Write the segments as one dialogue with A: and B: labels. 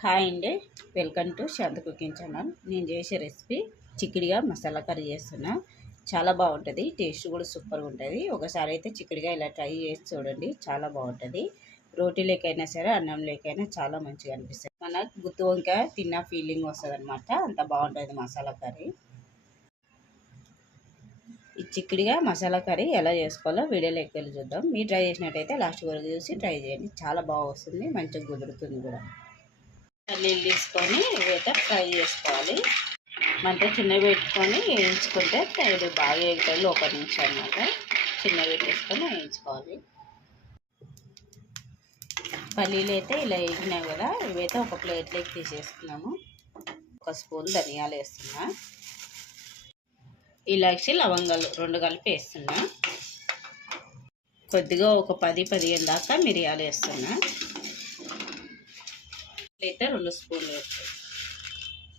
A: Hi అండి. Welcome to Shantha cooking channel. నేను చేసే రెసిపీ చిక్కుడుగా మసాలా కర్రీ చేస్తున్నా. చాలా బాగుంటుంది. టేస్ట్ కూడా సూపర్గా ఉంటుంది. ఒకసారి అయితే చిక్కుడుగా ఇలా ట్రై చేసి చూడండి. చాలా బాగుంటుంది. రోటీలోకైనా సరే అన్నం లేకైనా చాలా మంచిగా అనిపిస్తుంది. మన గుత్తి వంకాయ తిన్న ఫీలింగ్ వస్తుంది అనమాట అంత బాగుంటుంది మసాలా కర్రీ. ఈ చిక్కుడుగా మసాలా కర్రీ ఎలా చేసుకోవాలో వీడియోలో వెళ్ళి చూద్దాం. మీరు ట్రై చేసినట్టయితే లాస్ట్ వరకు చూసి ట్రై చేయండి. చాలా బాగా వస్తుంది. మంచిగా కుదురుతుంది కూడా. పల్లీలు తీసుకొని ఇవైతే ఫ్రై చేసుకోవాలి. మంట చిన్న పెట్టుకొని వేయించుకుంటే ఇది బాగా వేగుతాయి ఒక నిమిషం అనమాట చిన్న పెట్టేసుకొని వేయించుకోవాలి. పల్లీలు అయితే ఇలా వేగినాయి కదా ఇవైతే ఒక ప్లేట్లోకి తీసేసుకున్నాము. ఒక స్పూన్ ధనియాలు వేస్తున్నా. ఇలాచి లవంగాలు రెండు కలిపి వేస్తున్నా. కొద్దిగా ఒక పది పదిహేను దాకా మిరియాలు వేస్తున్నా. అయితే రెండు స్పూన్లు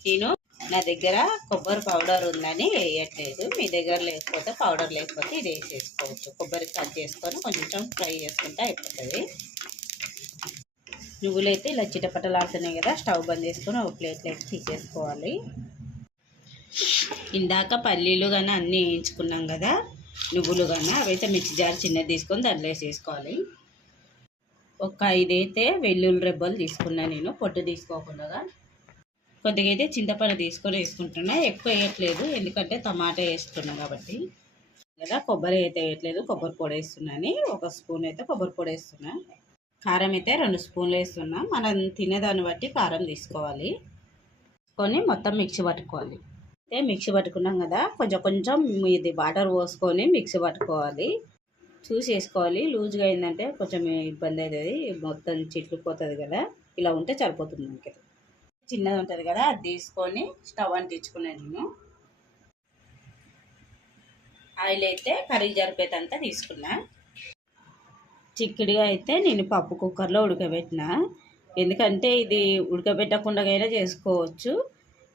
A: నేను నా దగ్గర కొబ్బరి పౌడర్ ఉందని వేయట్లేదు. మీ దగ్గర లేకపోతే పౌడర్ లేకపోతే ఇది వేసేసుకోవచ్చు. కొబ్బరి కట్ చేసుకొని కొంచెం ఫ్రై చేసుకుంటే అయిపోతుంది. నువ్వులైతే ఇలా చిటపటలాడుతున్నాయి కదా స్టవ్ బంద్ చేసుకొని ఒక ప్లేట్లోకి తీసేసుకోవాలి. ఇందాక పల్లీలు కానీ అన్నీ వేయించుకున్నాం కదా నువ్వులు కానీ అవైతే మిక్సీ జార్ చిన్నది తీసుకొని దాంట్లో వేసేసుకోవాలి. ఒక ఐదైతే వెల్లుల్లి రెబ్బలు తీసుకున్నా నేను పొట్టు తీసుకోకుండా కొద్దిగా అయితే చింతపండు తీసుకొని వేసుకుంటున్నా ఎక్కువ వేయట్లేదు ఎందుకంటే టమాటా వేస్తున్నా కాబట్టి. కదా కొబ్బరి అయితే వేయట్లేదు కొబ్బరి పొడి వేస్తున్నాను ఒక స్పూన్ అయితే కొబ్బరి పొడి వేస్తున్నా. కారం అయితే రెండు స్పూన్లు వేస్తున్నా మనం తినేదాన్ని బట్టి కారం తీసుకోవాలి. కొని మొత్తం మిక్సీ పట్టుకోవాలి. అయితే మిక్సీ పట్టుకున్నాం కదా కొంచెం కొంచెం ఇది వాటర్ పోసుకొని మిక్సీ పట్టుకోవాలి. చూసి వేసుకోవాలి లూజ్గా అయిందంటే కొంచెం ఇబ్బంది అవుతుంది. మొత్తం చిట్లిపోతుంది కదా. ఇలా ఉంటే సరిపోతుంది మనకి. చిన్నది ఉంటుంది కదా అది తీసుకొని స్టవ్ అంటించుకున్నాను నేను. ఆయిల్ అయితే కర్రీ జరిపేదంతా తీసుకున్నా. చిక్కుడుగా అయితే నేను పప్పు కుక్కర్లో ఉడకబెట్టిన. ఎందుకంటే ఇది ఉడకబెట్టకుండా అయినా చేసుకోవచ్చు.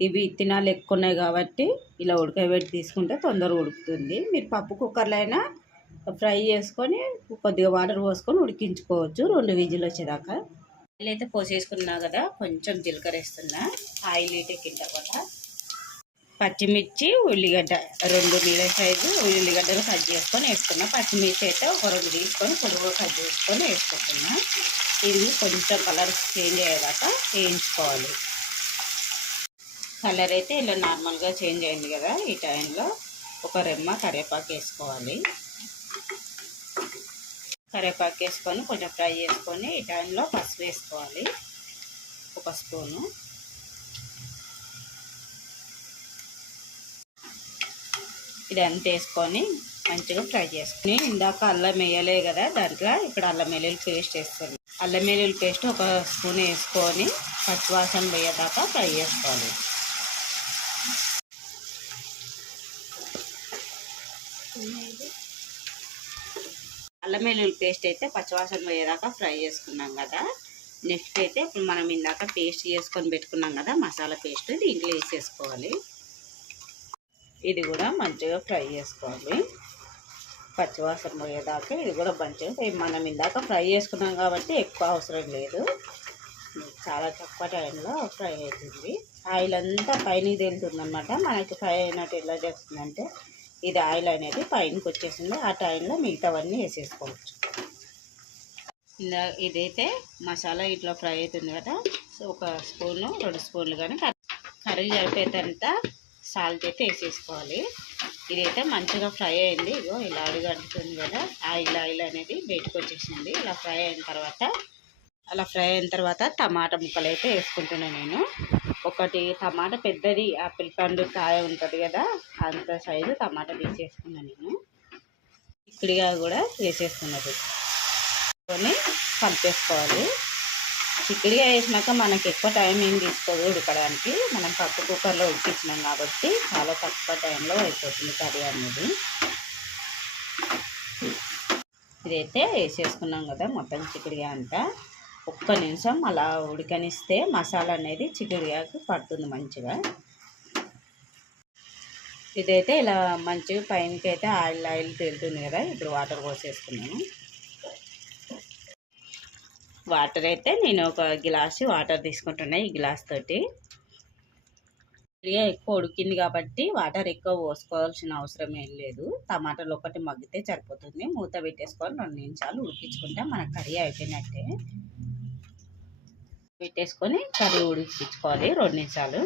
A: ఇవి విత్తనాలు ఎక్కువ ఉన్నాయి కాబట్టి ఇలా ఉడకబెట్టి తీసుకుంటే తొందరగా ఉడుకుతుంది. మీరు పప్పు కుక్కర్లో అయినా ఫ్రై చేసుకొని కొద్దిగా వాటర్ పోసుకొని ఉడికించుకోవచ్చు. రెండు విజిల్ వచ్చేదాకా. ఆయిల్ అయితే పోసేసుకున్నా కదా కొంచెం జీలకర్ర వేస్తున్నా. ఆయిల్ ఎక్కిన తర్వాత పచ్చిమిర్చి ఉల్లిగడ్డ రెండు నీళ్ళ సైజు ఉల్లిగడ్డలు కట్ చేసుకొని వేసుకున్నా పచ్చిమిర్చి అయితే ఒక రెండు తీసుకొని పొడుగు కట్ చేసుకొని వేసుకుంటున్నా. ఇది కొంచెం కలర్ చేంజ్ అయ్యేదాకా వేయించుకోవాలి. కలర్ అయితే ఇలా నార్మల్గా చేంజ్ అయింది కదా ఈ టైంలో. ఒక రెమ్మ కరివేపాకు వేసుకోవాలి. కరివేపాకు వేసుకొని కొంచెం ఫ్రై చేసుకొని ఈ టైంలో పసుపు వేసుకోవాలి. ఒక స్పూను. ఇది అంత వేసుకొని మంచిగా ఫ్రై చేసుకుని ఇందాక అల్లం వేయలే కదా దాంట్లో ఇప్పుడు అల్లం వెల్లుల్లి పేస్ట్ వేసుకోండి అల్లం వెల్లుల్లి పేస్ట్ ఒక స్పూన్ వేసుకొని పచ్చివాసన వేయదాకా ఫ్రై చేసుకోవాలి. అల్లం వెల్లుల్లి పేస్ట్ అయితే పచ్చివాసన పోయేదాకా ఫ్రై చేసుకున్నాం కదా. నెక్స్ట్ అయితే ఇప్పుడు మనం ఇందాక పేస్ట్ చేసుకొని పెట్టుకున్నాం కదా మసాలా పేస్ట్ దీంట్లో వేసేసుకోవాలి. ఇది కూడా మంచిగా ఫ్రై చేసుకోవాలి. పచ్చివాసన పోయేదాకా ఇది కూడా మంచిగా మనం ఇందాక ఫ్రై చేసుకున్నాం కాబట్టి ఎక్కువ అవసరం లేదు. చాలా తక్కువ టైంలో ఫ్రై అవుతుంది. ఆయిల్ అంతా పైన తేలుతుంది అనమాట మనకి ఫ్రై అయినట్టు ఎలా చేస్తుందంటే ఇది ఆయిల్ అనేది పైనకి వచ్చేసింది ఆ టైంలో మిగతావన్నీ వేసేసుకోవచ్చు. ఇలా ఇదైతే మసాలా ఇట్లా ఫ్రై అవుతుంది కదా. ఒక స్పూను రెండు స్పూన్లు కానీ కర్రీ జరిపేటంత సాల్ట్ అయితే వేసేసుకోవాలి. ఇదైతే మంచిగా ఫ్రై అయింది. ఇగో ఇలా అడుగు కదా. ఆయిల్ ఆయిల్ అనేది బయటకు వచ్చేసింది ఇలా ఫ్రై అయిన తర్వాత అలా ఫ్రై అయిన తర్వాత టమాటా ముక్కలు అయితే వేసుకుంటున్నాను నేను. ఒకటి టమాటా పెద్దది ఆపిల్ పండు కాయ ఉంటుంది కదా. అంత సైజు టమాటా తీసేసుకున్నాను నేను. ఇక్కడిగా కూడా వేసేస్తున్నది. కొని పంపేసుకోవాలి చిక్కుడిగా వేసినాక మనకి ఎక్కువ టైం ఏం తీసుకోదు ఉడకడానికి. మనం పప్పు కుక్కర్లో ఉడికించినాం కాబట్టి చాలా తక్కువ టైంలో అయిపోతుంది కర్రీ అనేది. ఇదైతే వేసేసుకున్నాం కదా మొత్తం చిక్కుడిగా అంతా. ఒక్క నిమిషం అలా ఉడకనిస్తే మసాలా అనేది చిక్కుడుగాకు పడుతుంది మంచిగా. ఇదైతే ఇలా మంచిగా పైనకి అయితే ఆయిల్ ఆయిల్ తేలుతుంది కదా. ఇప్పుడు వాటర్ పోసేసుకున్నాను. వాటర్ అయితే నేను ఒక గ్లాస్ వాటర్ తీసుకుంటున్నా ఈ గ్లాస్ తోటి. ఎక్కువ ఉడికింది కాబట్టి వాటర్ ఎక్కువ పోసుకోవాల్సిన అవసరం ఏం లేదు. టమాటాలు ఒకటి మగ్గితే సరిపోతుంది. మూత పెట్టేసుకొని రెండు నిమిషాలు ఉడికించుకుంటే మన కర్రీ అయిపోయినట్టే. పెట్టేసుకొని కర్రీ ఉడికించుకోవాలి రెండు నిమిషాలు.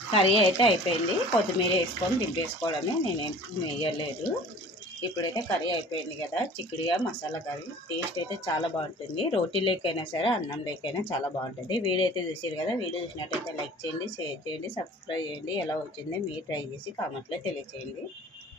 A: కర్రీ అయితే అయిపోయింది. కొత్తిమీర వేసుకొని దింపేసుకోవడమే. నేనేం వేయలేదు. ఇప్పుడైతే కర్రీ అయిపోయింది కదా. చిక్కుడుగా మసాలా కర్రీ. టేస్ట్ అయితే చాలా బాగుంటుంది. రోటీ లేకైనా సరే అన్నం లేకైనా చాలా బాగుంటుంది. వీడియో అయితే చూసారు కదా. వీడియో చూసినట్టయితే లైక్ చేయండి షేర్ చేయండి సబ్స్క్రైబ్ చేయండి. ఎలా వచ్చిందో మీరు ట్రై చేసి కామెంట్లో తెలియచేయండి.